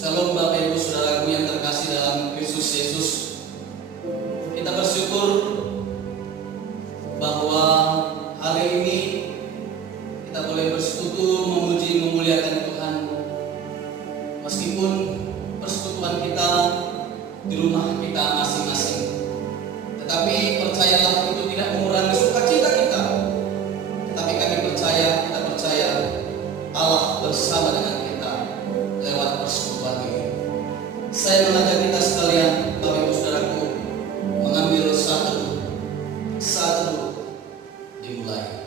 Shalom Bapak Ibu Saudaraku yang terkasih dalam Kristus Yesus. Kita bersyukur bahwa hari ini kita boleh bersekutu memuji memuliakan Tuhan. Meskipun persekutuan kita di rumah kita masing-masing, tetapi percayalah itu tidak mengurangi sukacita kita. Tetapi kita percaya Allah bersama dengan kita lewat persekutuan ini. Saya mengajak kita sekalian, Bapak Ibu Saudaraku, mengambil satu dimulai.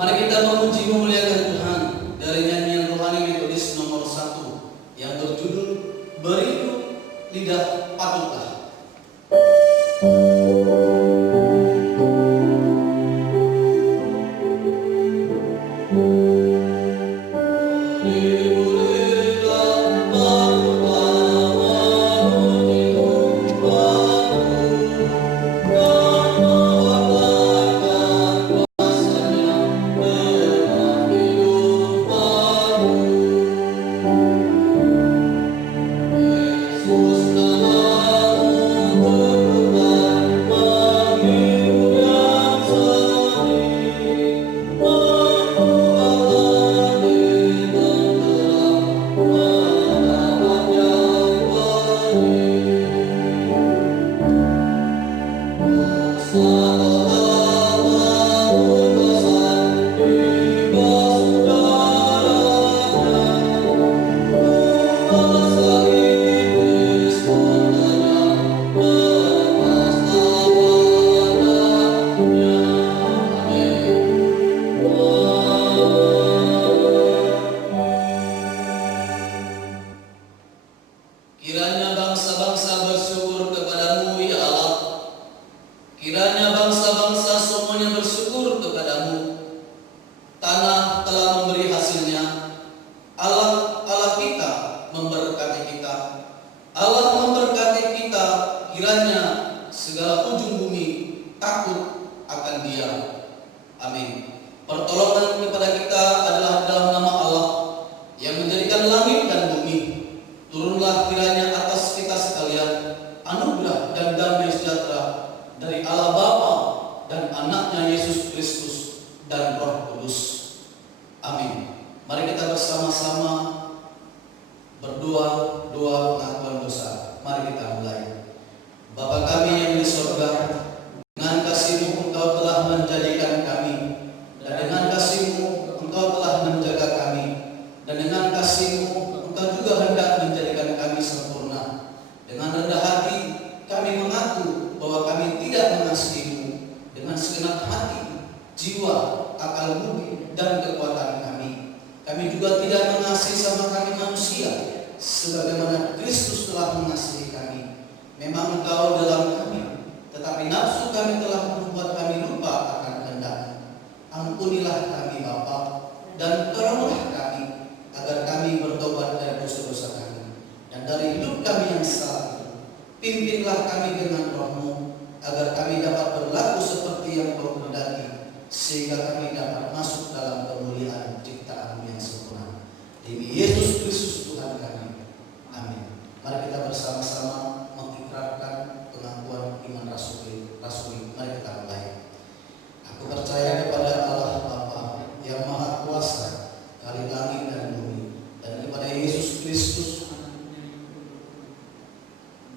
Mari kita memuji memuliakan Tuhan dari nyanyian rohani metodis nomor 1 yang berjudul Beriku Lidah Patutlah. Kiranya bangsa-bangsa bersyukur kepadamu, ya Allah. Kiranya bangsa-bangsa semuanya bersyukur kepadamu. Tanah telah memberi hasilnya. Allah kita memberkati kita. Allah memberkati kita. Kiranya segala ujung bumi takut akan Dia. Amin. Pertolongan kepada kita adalah dalam nama Allah yang menjadikan langit dan bumi. Turunlah kiranya atas kita sekalian anugerah dan damai sejahtera dari Allah Bapa dan Anaknya Yesus Kristus dan Roh Kudus. Amin. Mari kita bersama-sama berdoa doa pengakuan dosa. Mari kita mulai. Bapa kami yang di surga, dengan kasih-Mu Engkau telah menjadikan kami, dan dengan kasih-Mu Engkau telah menjaga kami, dan dengan kasih-Mu Engkau juga hendak menjadikan kami sempurna. Dengan rendah hati kami mengaku bahwa kami tidak mengasihi-Mu dengan segenap hati, jiwa, akal budi, dan kekuatan kami. Kami juga tidak mengasihi sama kami manusia sebagaimana Kristus telah mengasihi kami. Memang Engkau dalam kami, tetapi nafsu kami telah membuat kami lupa akan kehendak. Ampunilah kami Bapa, dan tolonglah kami agar kami bertobat dari dosa-dosa kami dan dari hidup kami yang salah. Pimpinlah kami dengan Roh-Mu agar kami dapat berlaku seperti yang Kau kehendaki, sehingga kami dapat masuk dalam kemuliaan ciptaan yang sempurna. Demi Yesus Kristus Tuhan kami. Amin. Mari kita bersama-sama mengikrarkan pengakuan iman rasuli. Mari kita mulai. Aku percaya kepada Allah Bapa yang Maha Kuasa, Kali langit dan bumi, dan kepada Yesus Kristus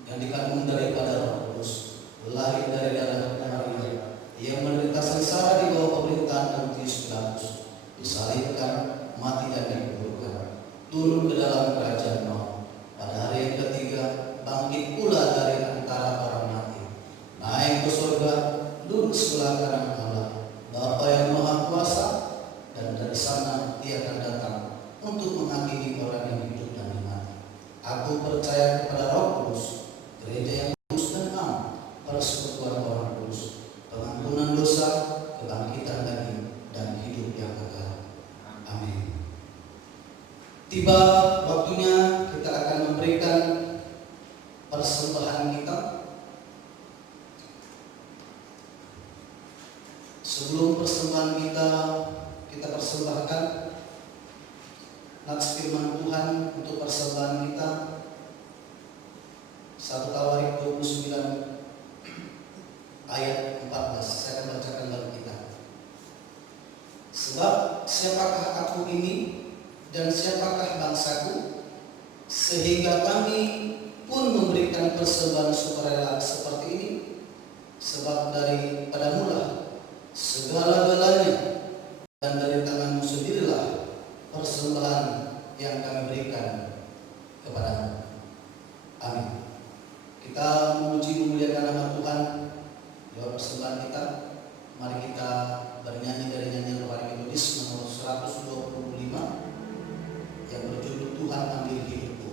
yang dikandung daripada Roh Kudus, lahir dari darah Maria, yang menderita sengsara di bawah pemerintahan Pontius Pilatus, disalibkan, mati dan dikuburkan, turun ke dalam kerajaan maut, pada hari yang ketiga bangkit pula dari antara orang mati, naik ke surga, duduk sebelah kanan Allah, Bapa yang Maha Kuasa, dan dari sana Dia akan datang untuk menghakimi orang yang hidup dan yang mati. Aku percaya kepada Roh Kudus, gereja yang kudus dan am, persekutuan Tiba waktunya kita akan memberikan persembahan kita. Sebelum persembahan kita persembahkan nats firman Tuhan untuk persembahan kita. 1 Tawarik 29 ayat 14. Saya akan bacakan dalam kita. Sebab siapakah aku ini dan siapakah bangsaku, sehingga kami pun memberikan persembahan sukarela seperti ini? Sebab daripada mula segala-galanya, dan dari tanganmu sendirilah persembahan yang kami berikan kepadamu. Amin. Kita memuji memuliakan nama Tuhan lewat persembahan kita. Mari kita bernyanyi dari nyanyian rohani metodis nomor 125 yang berjudul Tuhan Ambil Hidupku.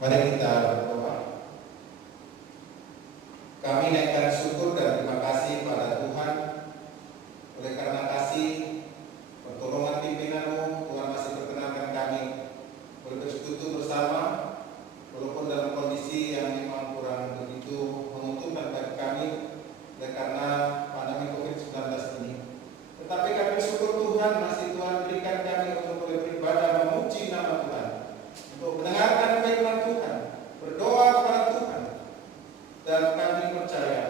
Mari kita berdoa. Kami naikkan syukur dan terima kasih pada Tuhan oleh karena kasih pertolongan pimpinan-Mu. Tuhan masih perkenankan kami boleh bersekutu bersama walaupun dalam kondisi yang memang kurang begitu menguntungkan bagi kami oleh karena pandemi COVID-19 ini. Tetapi kami bersyukur Tuhan masih Tuhan berikan kami untuk boleh beribadah memuji nama Tuhan, untuk mendengarkan firman Tuhan, berdoa kepada Tuhan, dan kami percaya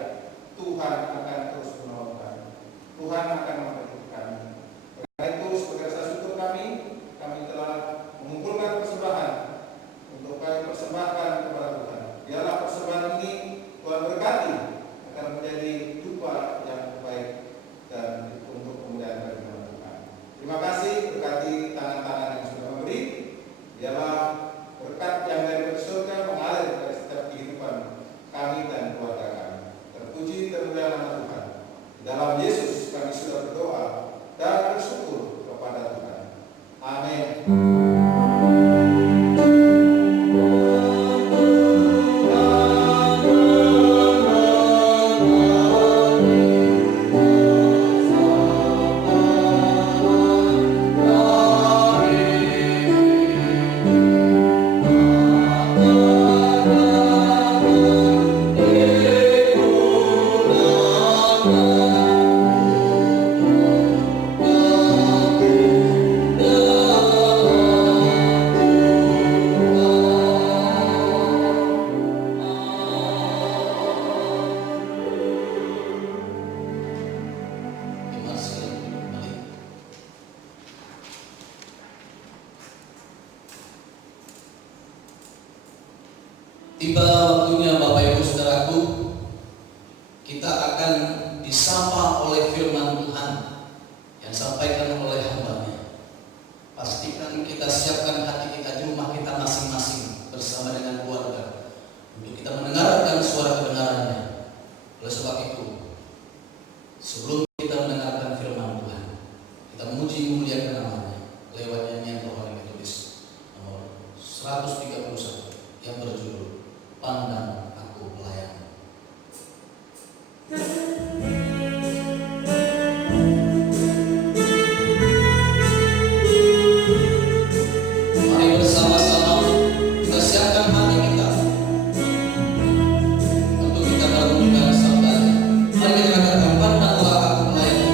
Tiba waktunya Bapak Ibu Saudaraku, kita akan disapa oleh firman Tuhan yang disampaikan oleh hamba-Nya. Pastikan kita siapkan hati kita di rumah kita masing-masing bersama dengan keluarga untuk kita mendengarkan suara kebenarannya. Oleh sebab itu, sebelum kita mendengarkan firman Tuhan, kita memuji memuliakan namanya lewat nyanyian rohani yang tertulis nomor 131 yang berjudul Pandang Aku Pelayan. Mari bersama-sama kita siapkan hati kita untuk kita merenungkan sabdanya. Mari kita katakan, pandanglah aku pelayan.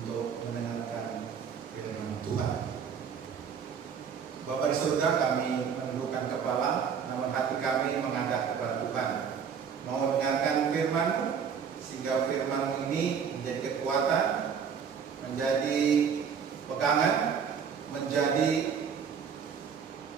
Untuk mendengarkan firman Tuhan. Bapa di surga, kami menundukkan kepala, namun hati kami menghadap kepada Tuhan. Mau mendengarkan firman-Mu, sehingga firman ini menjadi kekuatan, menjadi pegangan, menjadi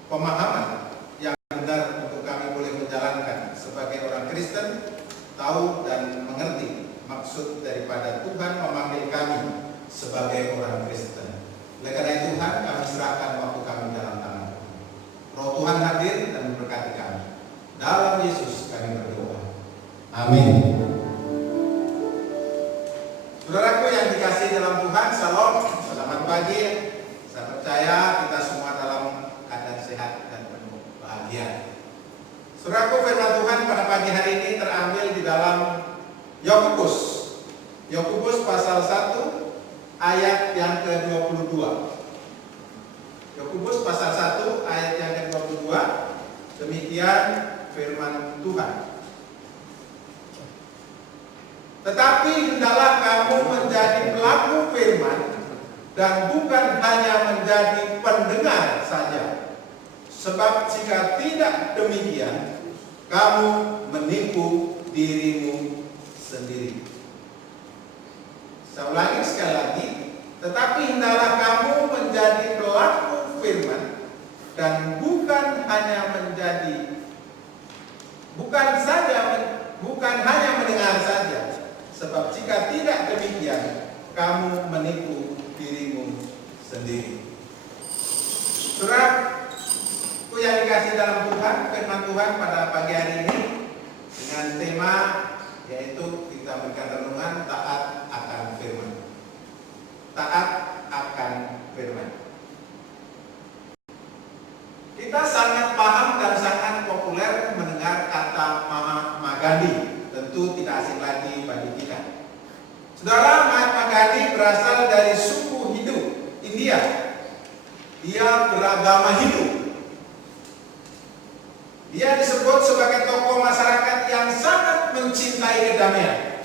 pemahaman yang benar untuk kami boleh menjalankan sebagai orang Kristen, tahu dan mengerti maksud daripada Tuhan memanggil kami sebagai orang Kristen. Oleh karena itu Tuhan, kami serahkan waktu kami dalam tangan. Roh Tuhan hadir dan memberkati kami. Dalam Yesus kami berdoa. Amin. Saudaraku yang dikasihi dalam Tuhan, Shalom, selamat pagi. Saya percaya kita semua dalam keadaan sehat dan penuh bahagia. Saudaraku, firman Tuhan pada pagi hari ini terambil di dalam Yakobus pasal 1 ayat yang ke-22. Yakobus pasal 1 ayat yang ke-22. Demikian firman Tuhan. Tetapi hendaklah kamu menjadi pelaku firman dan bukan hanya menjadi pendengar saja. Sebab jika tidak demikian, kamu menipu dirimu sendiri. Saya ulangi sekali lagi. Tetapi hendaklah kamu menjadi pelaku firman dan bukan hanya mendengar saja, sebab jika tidak demikian kamu menipu dirimu sendiri. Saudaraku yang dikasih dalam Tuhan, firman Tuhan pada pagi hari ini dengan tema yaitu kita berikan renungan taat akan firman. Taat akan firman. Kita sangat paham dan sangat populer mendengar kata Mahatma Gandhi. Tentu tidak asing lagi bagi kita. Saudara, Mahatma Gandhi berasal dari suku Hindu India. Dia beragama Hindu. Dia disebut sebagai tokoh masyarakat yang sangat mencintai kedamaian.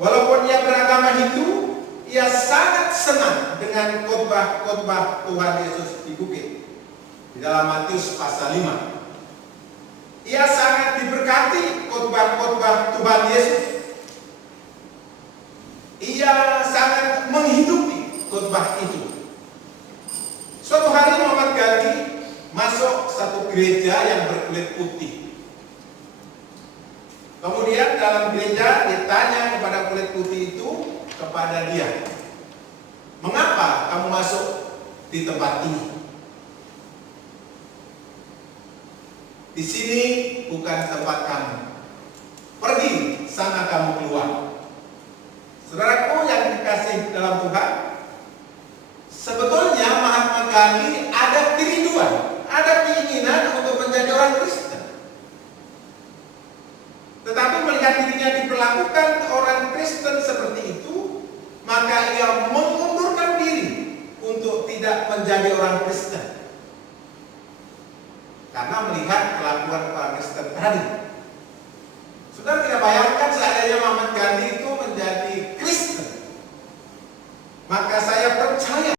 Walaupun dia beragama Hindu, ia sangat senang dengan khotbah-khotbah Tuhan Yesus di bukit. Di dalam Matius pasal 5. Ia sangat diberkati khotbah-khotbah Tuhan Yesus. Ia sangat menghidupi khotbah itu. Suatu hari Muhammad Gandhi masuk satu gereja yang berkulit putih. Kemudian dalam gereja ditanya kepada kulit putih itu kepada dia, "Mengapa kamu masuk di tempat ini? Di sini bukan tempat kamu. Pergi sana kamu keluar." Saudaraku yang dikasih dalam Tuhan, sebetulnya Mahatma Gandhi ada kerinduan, ada keinginan untuk menjadi orang Kristen. Tetapi melihat dirinya diperlakukan orang Kristen seperti itu, maka ia mengundurkan diri untuk tidak menjadi orang Kristen. Karena melihat kelakuan orang Kristen tadi. Sudah tidak bayangkan seandainya Muhammad Gandhi itu menjadi Kristen, maka saya percaya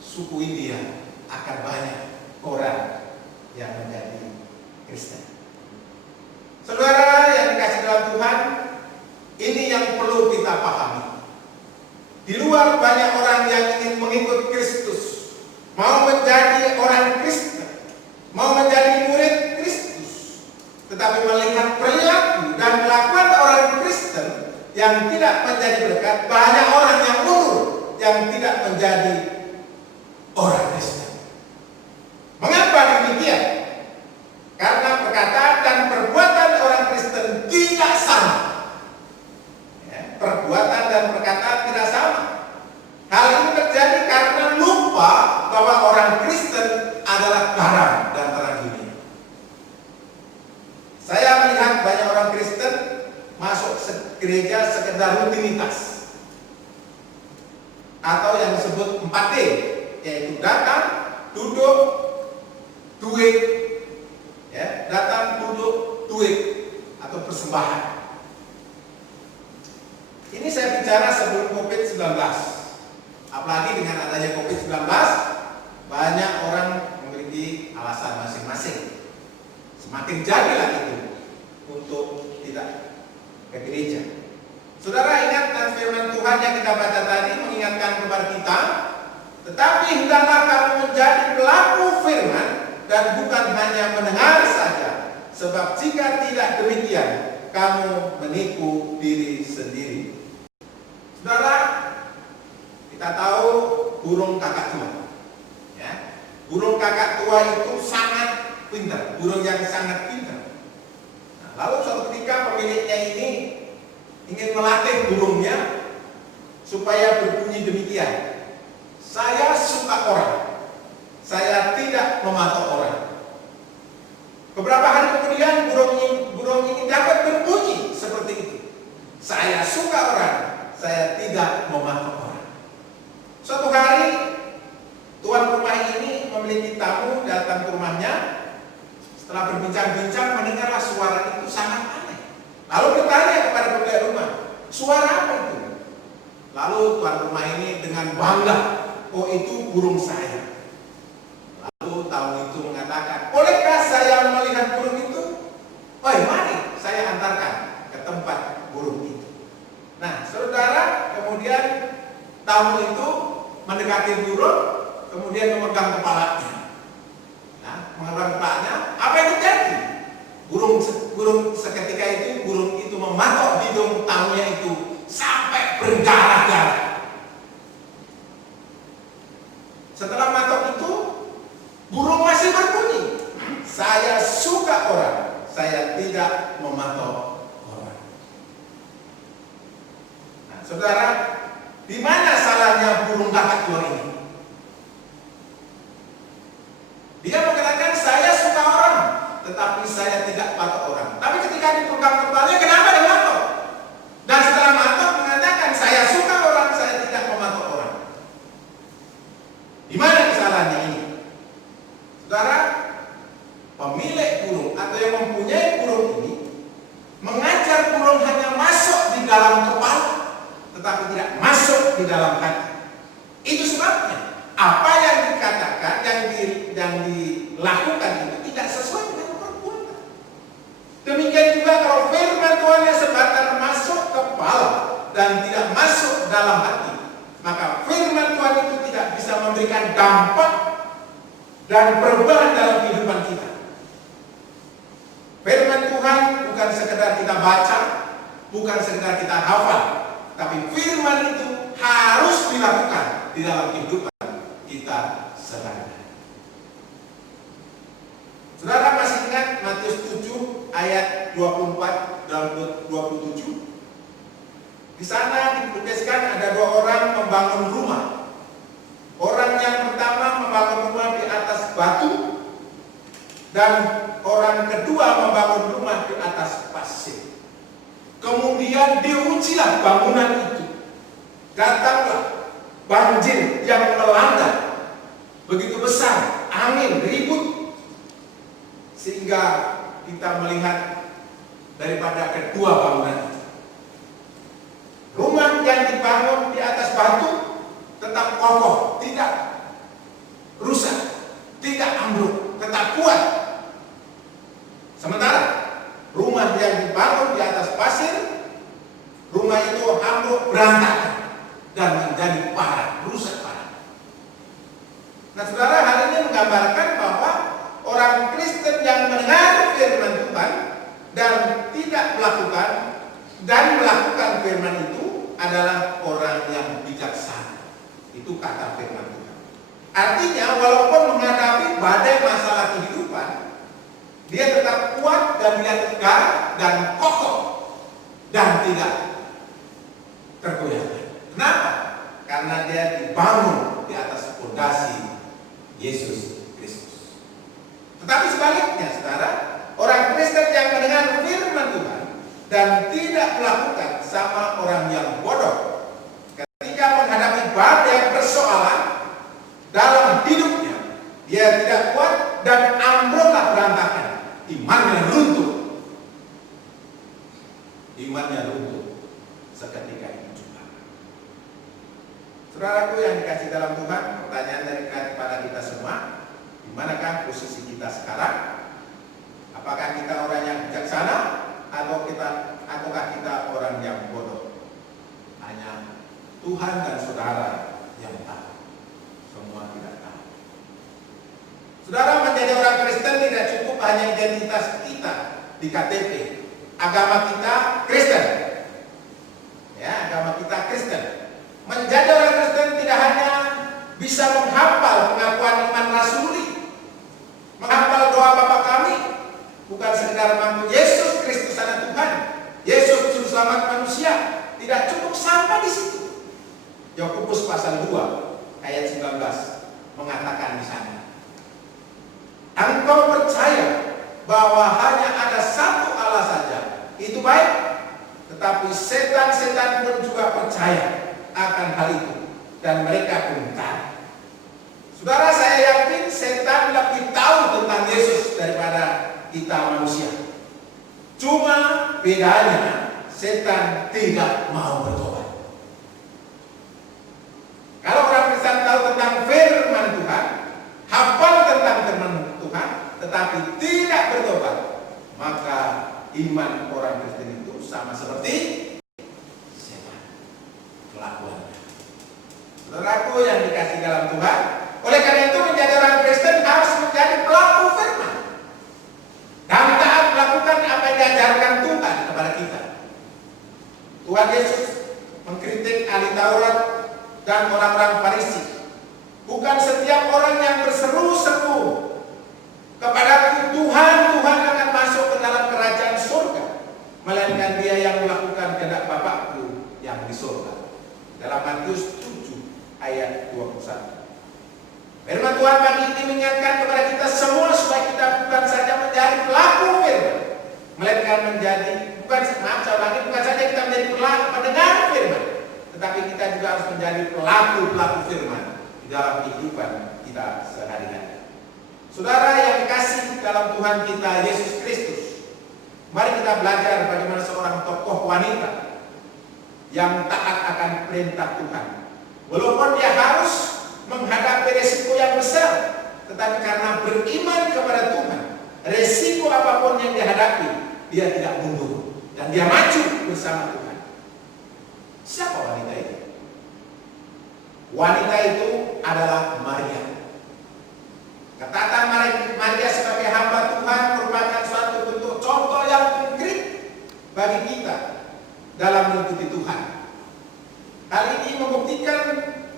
suku India akan banyak orang yang menjadi Kristen. Saudara yang dikasih dalam Tuhan, ini yang perlu kita pahami. Di luar banyak orang yang ingin mengikut Kristus, mau menjadi orang Kristen, mau menjadi murid Kristus, tetapi melihat perilaku dan kelakuan orang Kristen yang tidak menjadi berkat, banyak orang yang mundur yang tidak menjadi orang Kristen. Mengapa demikian? Karena perkataan dan perbuatan orang Kristen tidak sama. Perbuatan dan perkataan tidak sama. Hal ini terjadi karena lupa bahwa orang Kristen adalah garam dan terang dunia. Saya melihat banyak orang Kristen masuk gereja sekedar rutinitas, atau yang disebut 4D, yaitu datang, duduk, duit, ya, datang, duduk, duit, atau persembahan. Ini saya bicara sebelum COVID-19. Apalagi dengan adanya COVID-19, banyak orang memiliki alasan masing-masing. Semakin jadilah itu untuk tidak ke gereja. Saudara ingat dan firman Tuhan yang kita baca tadi mengingatkan kepada kita, tetapi hendaklah kamu menjadi pelaku firman dan bukan hanya mendengar saja, sebab jika tidak demikian kamu menipu diri sendiri. Saudara, kita tahu burung kakak tua. Ya, burung kakak tua itu sangat pintar, burung yang sangat pintar. Nah, lalu suatu ketika pemiliknya ini ingin melatih burungnya supaya berbunyi demikian, "Saya suka orang, saya tidak mematok orang." Beberapa hari kemudian burung ini dapat berbunyi seperti itu, "Saya suka orang, saya tidak mematok orang." Suatu hari tuan rumah ini memiliki tamu datang ke rumahnya. Setelah berbincang-bincang mendengarlah suara itu sangat aneh. Lalu bertanya kepada pemilik rumah, "Suara apa itu?" Lalu tuan rumah ini dengan bangga, "Oh, itu burung saya." Lalu tamu itu mengatakan, "Bolehkah saya melihat burung itu?" "Oh, mari saya antarkan ke tempat burung itu." Nah, saudara, kemudian tamu itu mendekati burung, kemudian memegang kepalanya. Nah, memegang kepalanya, apa yang terjadi? Burung seketika itu, burung itu mematok hidung tamunya itu sampai berdarah-darah. Setelah matok itu, burung masih berbunyi. Saya suka orang, saya tidak mematok orang. Nah, saudara, di mana salahnya burung kakak tua ini? Dia mengatakan saya suka orang, tetapi saya tidak patok orang. Tapi ketika dipegang kepalanya, kenapa dia matok? Dan setelah matok mengatakan saya suka orang, saya tidak mematok orang. Di mana kesalahannya ini? Saudara, pemilik burung atau yang mempunyai burung ini mengajar burung hanya masuk di dalam kepala, tetapi tidak masuk di dalam hati. Itu sebabnya apa yang dikatakan, yang dilakukan itu tidak sesuai dengan perbuatan. Demikian juga kalau firman Tuhan yang sebatas masuk kepala dan tidak masuk dalam hati, maka firman Tuhan itu tidak bisa memberikan dampak dan perubahan dalam kehidupan kita. Firman Tuhan bukan sekedar kita baca, bukan sekedar kita hafal, tapi firman itu harus dilakukan di dalam kehidupan kita sehari-hari. Saudara masih ingat Matius 7 ayat 24 dan 27? Di sana dituliskan ada dua orang membangun rumah. Orang yang pertama membangun rumah di atas batu, dan orang kedua membangun rumah di atas pasir. Kemudian diujilah bangunan itu. Datanglah banjir yang melanda begitu besar, angin ribut, sehingga kita melihat daripada kedua bangunan itu. Rumah yang dibangun di atas batu tetap kokoh, tidak rusak, tidak ambruk, tetap kuat. Sementara rumah yang dibangun di atas pasir, rumah itu ambruk, berantakan dan menjadi parah, rusak parah. Nah, saudara, hal ini menggambarkan bahwa orang Kristen yang mendengar firman Tuhan dan tidak melakukan firman itu adalah orang yang bijaksana. Itu kata firman Tuhan. Artinya, walaupun menghadapi badai masalah kehidupan, dia tetap kuat dan dia tegar dan kokoh dan tidak tergoyahkan. Kenapa? Karena dia dibangun di atas fondasi Yesus Kristus. Tetapi sebaliknya, saudara, orang Kristen yang mendengar firman Tuhan dan tidak melakukan sama orang yang bodoh. Ketika menghadapi badai persoalan dalam hidupnya, dia tidak kuat dan ambruklah berantakan. Imannya runtuh. Imannya runtuh seketika itu juga. Saudaraku yang dikasih dalam Tuhan, pertanyaan dari kepada kita semua, di manakah posisi kita sekarang? Apakah kita orang yang bijaksana ataukah kita orang yang bodoh? Hanya Tuhan dan saudara yang tahu. Semua tidak tahu. Saudara, menjadi orang Kristen tidak cukup hanya identitas kita di KTP. Agama kita Kristen. Ya, agama kita Kristen. Menjadi orang Kristen tidak hanya bisa menghafal pengakuan iman rasuli, menghafal doa Bapa kami, bukan sekedar mengaku Yesus Kristus anak Tuhan, Yesus juru selamat manusia. Tidak cukup sampai di situ. Yakobus pasal 2 ayat 19 mengatakan di sana, engkau percaya bahwa hanya ada satu Allah saja, itu baik, tetapi setan-setan pun juga percaya akan hal itu, dan mereka pun tahu. Saudara, saya yakin setan lebih tahu tentang Yesus daripada kita manusia. Cuma bedanya, setan tidak mau bertobat. Kalau orang Kristen tahu tentang firman Tuhan, hafal tentang firman Tuhan, tetapi tidak bertobat, maka iman orang Kristen itu sama seperti setan kelakuannya. Saudaraku yang dikasih dalam Tuhan, Oleh karena itu menjadi orang Kristen harus menjadi pelaku firman dan taat melakukan apa yang diajarkan Tuhan kepada kita. Tuhan Yesus mengkritik ahli Taurat dan orang-orang Farisi. Bukan setiap orang yang berseru-seru kepada Tuhan, Tuhan akan masuk ke dalam kerajaan surga, melainkan dia yang melakukan kehendak Bapakku yang di surga. Dalam Matius 7 ayat 21. Firman Tuhan pagi ini mengingatkan kepada kita semua supaya kita bukan saja menjadi pelaku firman, melainkan bukan saja kita menjadi pelaku pendengar firman, tetapi kita juga harus menjadi pelaku firman di dalam kehidupan kita sehari-hari. Saudara yang dikasihi dalam Tuhan kita Yesus Kristus, mari kita belajar bagaimana seorang tokoh wanita yang taat akan perintah Tuhan. Walaupun dia harus menghadapi resiko yang besar, tetapi karena beriman kepada Tuhan, resiko apapun yang dihadapi, dia tidak mundur dan dia maju bersama Tuhan. Siapa wanita itu? Wanita itu adalah Maria. Katakan Maria sebagai hamba Tuhan merupakan suatu bentuk contoh yang konkret bagi kita dalam mengikuti Tuhan. Hal ini membuktikan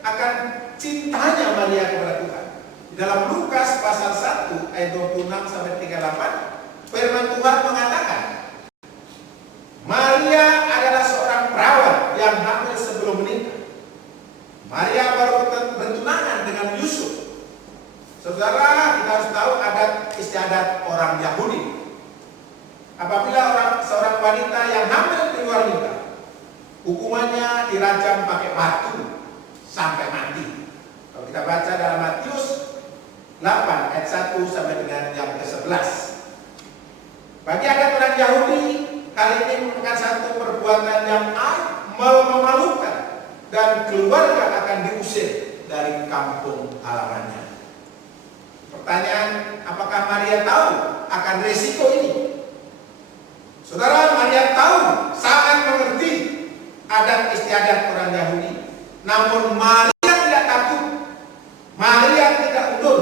akan cintanya Maria kepada Tuhan. Di dalam Lukas pasal 1 ayat 26 sampai 38, firman Tuhan mengatakan, Maria adalah seorang perawat yang hamil sebelum menikah. Maria baru bertunangan dengan Yusuf. Saudara, kita harus tahu adat istiadat orang Yahudi. Apabila seorang wanita yang hamil di luar nikah, hukumannya dirajam pakai batu sampai mati. Kalau kita baca dalam Matius 8 ayat 1 sampai dengan yang ke-11. Bagi adat orang Yahudi, hal ini merupakan satu perbuatan yang memalukan dan keluarga akan diusir dari kampung halamannya. Pertanyaan, apakah Maria tahu akan resiko ini? Saudara, Maria tahu, sangat mengerti adat istiadat orang Yahudi. Namun Maria tidak takut, Maria tidak mundur,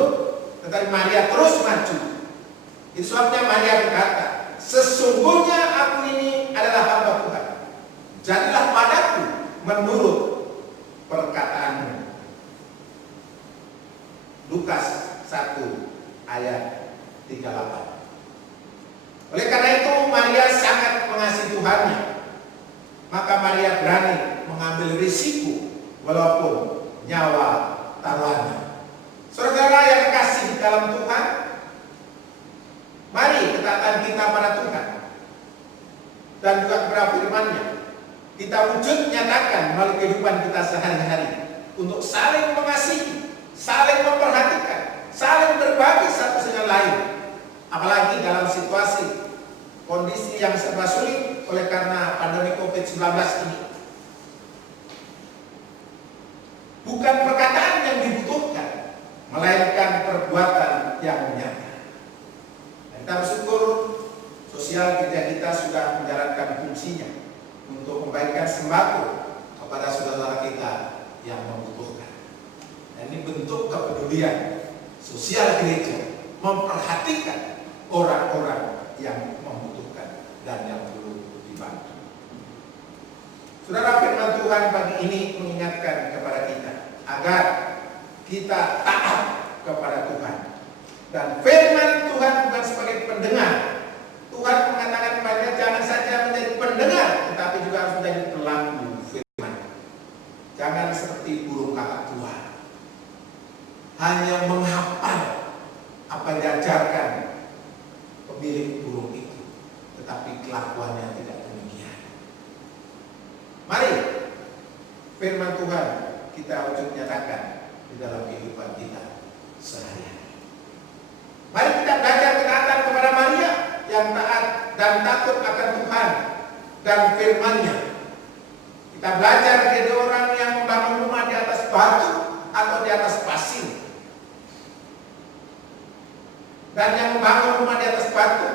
tetapi Maria terus maju. Itu sebabnya Maria berkata, sesungguhnya aku ini adalah hamba Tuhan. Jadilah padaku menurut perkataanmu. Lukas 1 ayat 38. Oleh karena itu Maria sangat mengasihi Tuhannya. Maka Maria berani mengambil risiko walaupun nyawa taruhannya. Saudara yang dikasihi dalam Tuhan, mari ketaatan kita pada Tuhan dan juga kepada firman-Nya kita wujud nyatakan melalui kehidupan kita sehari-hari untuk saling mengasihi, saling memperhatikan, saling berbagi satu dengan lain. Apalagi dalam situasi kondisi yang serba sulit oleh karena pandemi COVID-19 ini. Bukan perkataan yang dibutuhkan, melainkan perbuatan yang nyata. Kita bersyukur sosial gereja kita sudah menjalankan fungsinya untuk membagikan sembako kepada saudara kita yang membutuhkan. Dan ini bentuk kepedulian sosial gereja memperhatikan orang-orang yang membutuhkan dan yang perlu dibantu. Saudara, firman Tuhan pagi ini mengingatkan kepada kita agar kita taat kepada Tuhan. Dan firman Tuhan bukan sebagai pendengar. Tuhan mengatakan kepada jangan saja menjadi pendengar, tetapi juga harus menjadi pelaku firman. Jangan seperti burung kakak tua, hanya menghafal apa yang diajarkan pemilik burung itu, tetapi kelakuannya tidak demikian. Mari firman Tuhan kita wujud nyatakan di dalam kehidupan kita sehari-hari. Mari kita belajar ketaatan kepada Maria yang taat dan takut akan Tuhan dan firman-Nya. Kita belajar dari orang yang membangun rumah di atas batu atau di atas pasir. Dan yang membangun rumah di atas batu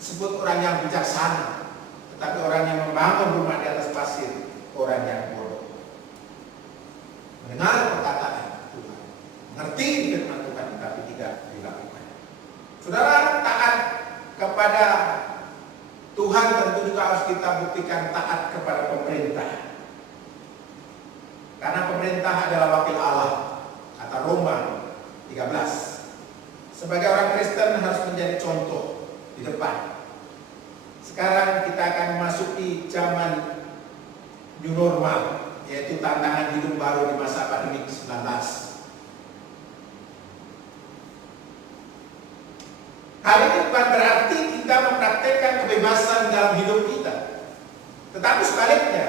disebut orang yang bijaksana, tetapi orang yang membangun rumah di atas pasir orang yang bodoh. Mendengar perkataan Tuhan mengerti firman Tuhan tapi tidak dilakukan. Saudara, taat kepada Tuhan tentu juga harus kita buktikan taat kepada pemerintah. Karena pemerintah adalah wakil Allah, kata Roma 13. Sebagai orang Kristen harus menjadi contoh di depan. Sekarang kita akan memasuki zaman new normal, yaitu tantangan hidup baru di masa pandemi 19. Hal ini bukan berarti kita mempraktekkan kebebasan dalam hidup kita, tetapi sebaliknya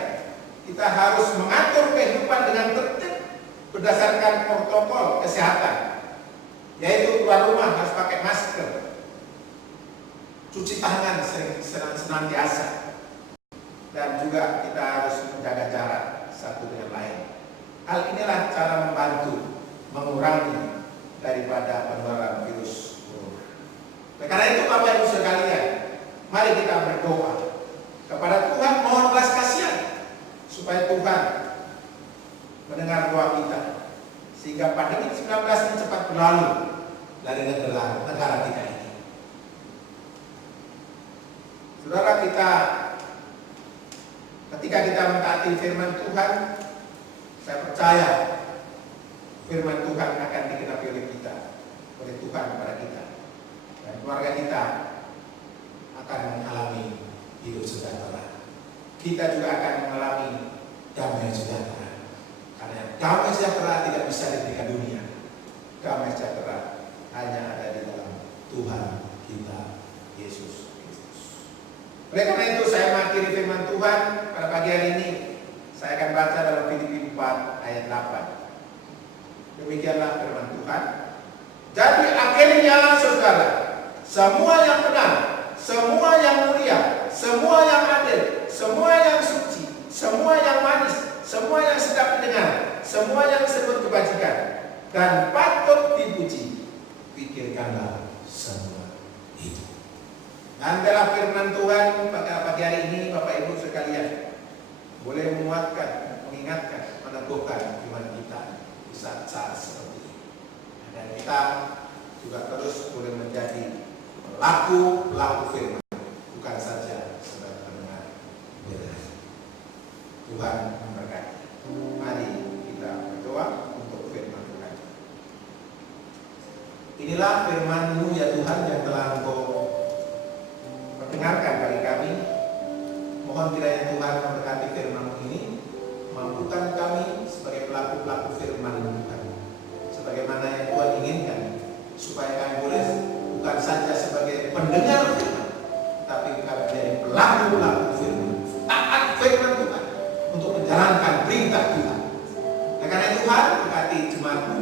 kita harus mengatur kehidupan dengan tertib berdasarkan protokol kesehatan, yaitu keluar rumah harus pakai masker, cuci tangan senantiasa, dan juga kita harus menjaga jarak satu dengan lain. Hal inilah cara membantu mengurangi daripada penularan virus corona. Karena itu Bapak Ibu sekalian, mari kita berdoa kepada Tuhan, mohon belas kasihan supaya Tuhan mendengar doa kita sehingga pandemi 19 ini cepat berlalu dari negara kita ini. Saudara, ketika kita mentaati firman Tuhan, saya percaya firman Tuhan akan dikenapi oleh kita, oleh Tuhan kepada kita. Dan keluarga kita akan mengalami hidup sejahtera. Kita juga akan mengalami damai sejahtera. Karena damai sejahtera tidak bisa diberikan dunia. Damai sejahtera hanya ada di dalam Tuhan kita, Yesus Kristus. Oleh karena itu saya mengakhiri firman Tuhan pada pagi hari ini. Saya akan baca dalam Filipi 4 ayat 8. Demikianlah firman Tuhan. Jadi akhirnya saudara, semua yang benar, semua yang mulia, semua yang adil, semua yang suci, semua yang manis, semua yang sedap didengar, semua yang disebut kebajikan dan patut dipuji, pikirkanlah semua itu. Dan dalam firman Tuhan pada pagi hari ini, Bapak Ibu sekalian, boleh menguatkan, mengingatkan, meneguhkan iman kita di saat-saat seperti ini. Dan kita juga terus boleh menjadi pelaku firman, bukan saja sebagai pendengar firman. Tuhan memberkati. Mari kita berdoa untuk firman Tuhan. Inilah firman-Mu ya Tuhan yang telah Engkau perdengarkan bagi kami. Mohon kiranya Tuhan memberkati firman-Mu ini, mampukan kami sebagai pelaku firman-Mu Tuhan, sebagaimana yang Tuhan inginkan, supaya kami boleh bukan saja sebagai pendengar firman, tapi kami menjadi pelaku firman, taat firman Tuhan untuk menjalankan perintah Tuhan. Dan karena Tuhan berkati jemaat-Mu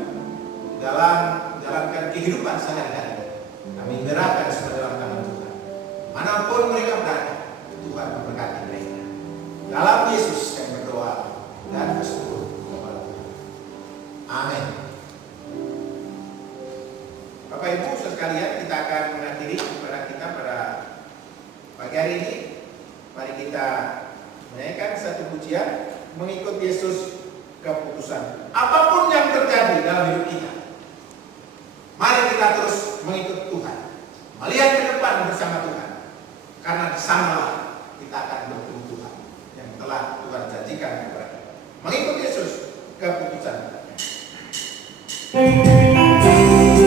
dalam menjalankan kehidupan sehari-hari. Kami menyerahkan semua dalam tangan Tuhan. Manapun mereka berada, Tuhan memberkati mereka. Dalam Yesus kami berdoa dan bersyukur kepada Tuhan. Amin. Bapak Ibu sekalian, kita akan mengakhiri kepada kita pada pagi hari ini. Mari kita menyanyikan satu pujian, mengikut Yesus keputusan. Apapun yang terjadi dalam hidup kita, mari kita terus mengikut Tuhan, melihat ke depan bersama Tuhan. Karena di sanalah kita akan bertemu Tuhan yang telah Tuhan janjikan kepada kita. Mengikut Yesus keputusan. Yesus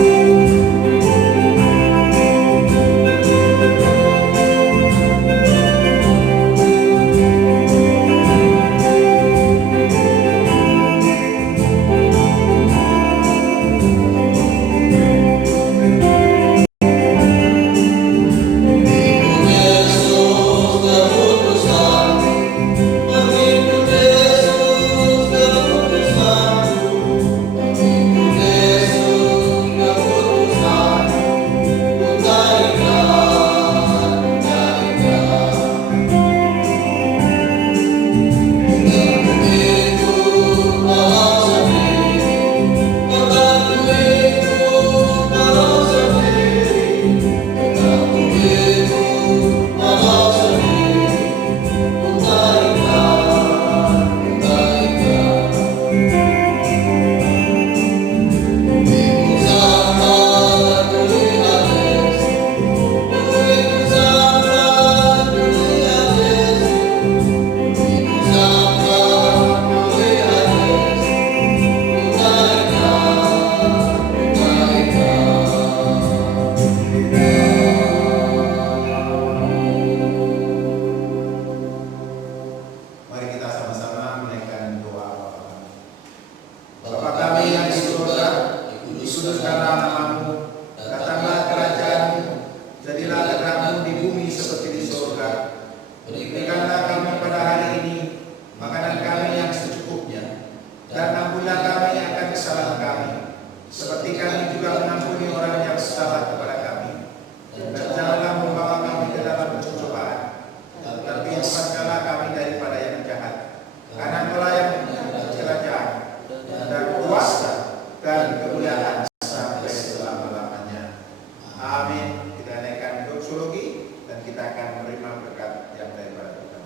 kita naikkan doksologi dan kita akan menerima berkat yang daripada Tuhan.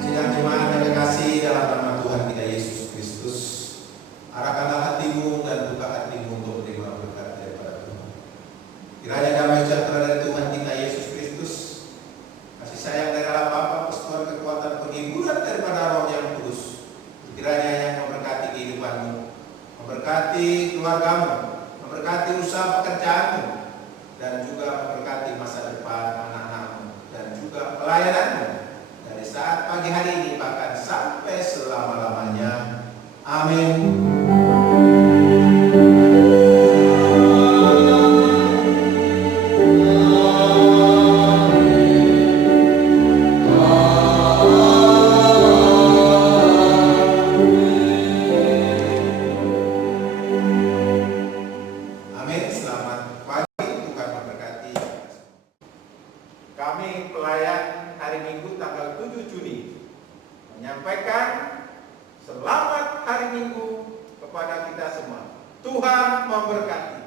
Sidang jemaat yang terkasih dalam nama Tuhan kita Yesus Kristus, arahkanlah hatimu dan buka hatimu untuk menerima berkat daripada Tuhan. Kiranya damai sejahtera dari Tuhan kita Yesus Kristus, kasih sayang dari Allah Bapa, persekutuan kekuatan penghiburan daripada Roh yang Kudus, kiranya yang memberkati kehidupanmu, memberkati keluargamu, memberkati usaha pekerjaanmu, dan juga memberkati masa depan anak-anakmu dan juga pelayananmu dari saat pagi hari ini bahkan sampai selama-lamanya. Amin. Amin. Selamat pagi, Tuhan memberkati. Kami pelayan hari Minggu tanggal 7 Juni menyampaikan selamat hari Minggu kepada kita semua. Tuhan memberkati.